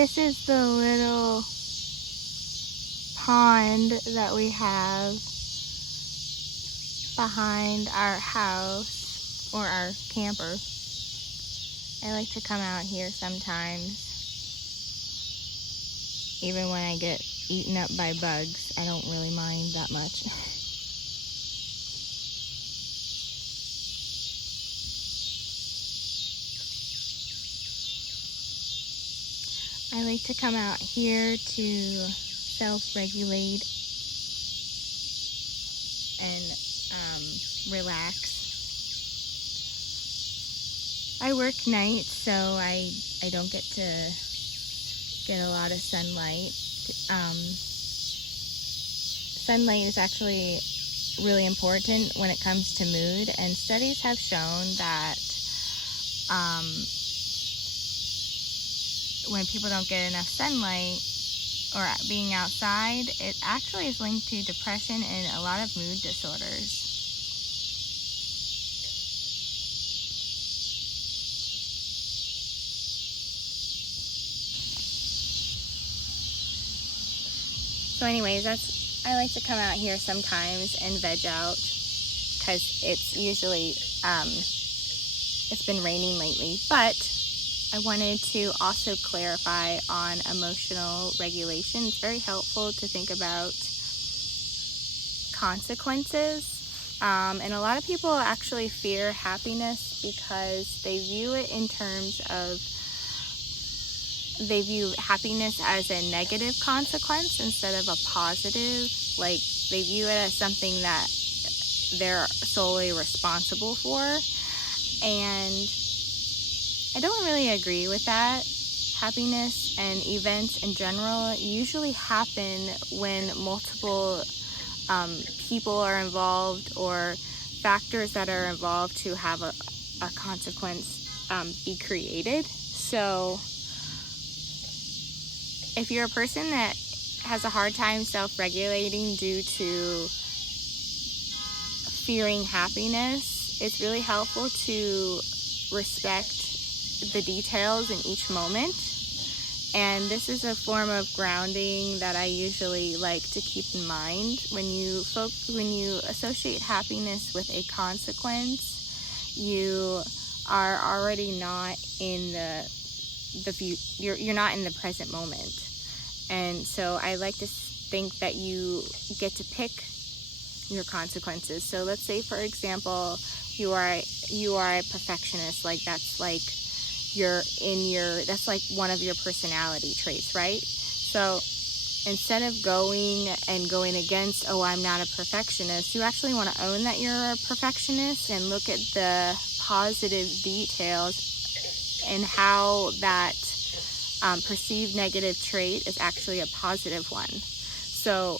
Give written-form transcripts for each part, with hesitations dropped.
This is the little pond that we have behind our house, or our camper. I like to come out here sometimes. Even when I get eaten up by bugs, I don't really mind that much. I like to come out here to self-regulate and relax. I work nights, so I don't get to get a lot of sunlight. Sunlight is actually really important when it comes to mood, and studies have shown that when people don't get enough sunlight or being outside, it actually is linked to depression and a lot of mood disorders. So anyways, I like to come out here sometimes and veg out, because it's usually, it's been raining lately, but I wanted to also clarify on emotional regulation. It's very helpful to think about consequences, and a lot of people actually fear happiness because they view it in terms of, they view happiness as a negative consequence instead of a positive. Like, they view it as something that they're solely responsible for, and I don't really agree with that. Happiness and events in general usually happen when multiple people are involved, or factors that are involved to have a consequence be created. So if you're a person that has a hard time self-regulating due to fearing happiness, it's really helpful to respect the details in each moment. And this is a form of grounding that I usually like to keep in mind. When you associate happiness with a consequence, you are already not in you're not in the present moment. And so I like to think that you get to pick your consequences. So let's say, for example, you are a perfectionist. Like, that's like that's like one of your personality traits, right? So instead of going against, oh, I'm not a perfectionist, you actually want to own that you're a perfectionist and look at the positive details and how that perceived negative trait is actually a positive one. So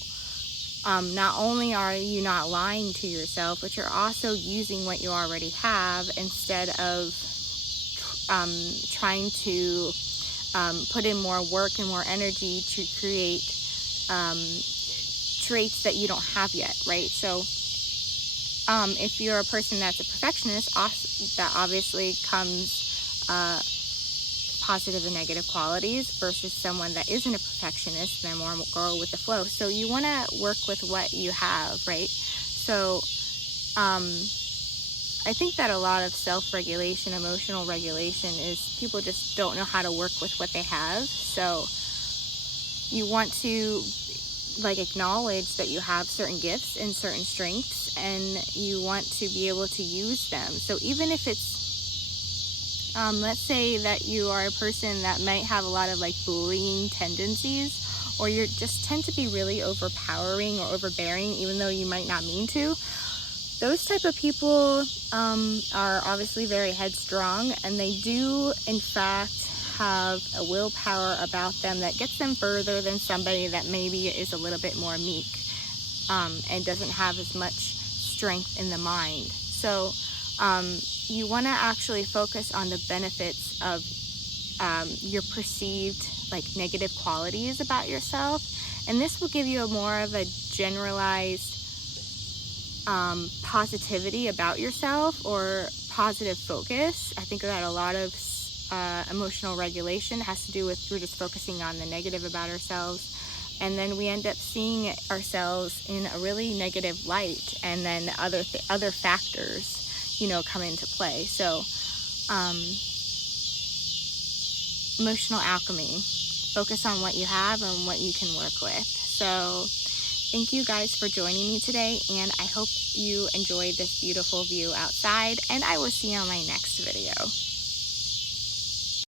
not only are you not lying to yourself, but you're also using what you already have instead of trying to put in more work and more energy to create traits that you don't have yet, right? So if you're a person that's a perfectionist, that obviously comes positive and negative qualities, versus someone that isn't a perfectionist, they're more go with the flow. So you want to work with what you have, right? So I think that a lot of self-regulation, emotional regulation, is people just don't know how to work with what they have. So you want to acknowledge that you have certain gifts and certain strengths, and you want to be able to use them. So even if it's let's say that you are a person that might have a lot of bullying tendencies, or you just tend to be really overpowering or overbearing even though you might not mean to. Those type of people are obviously very headstrong, and they do in fact have a willpower about them that gets them further than somebody that maybe is a little bit more meek and doesn't have as much strength in the mind. So you want to actually focus on the benefits of your perceived negative qualities about yourself, and this will give you more of a generalized positivity about yourself, or positive focus. I think that a lot of emotional regulation. It has to do with we're just focusing on the negative about ourselves. And then we end up seeing ourselves in a really negative light. And then other factors, you know, come into play. So, emotional alchemy. Focus on what you have and what you can work with. So thank you guys for joining me today, and I hope you enjoyed this beautiful view outside, and I will see you on my next video.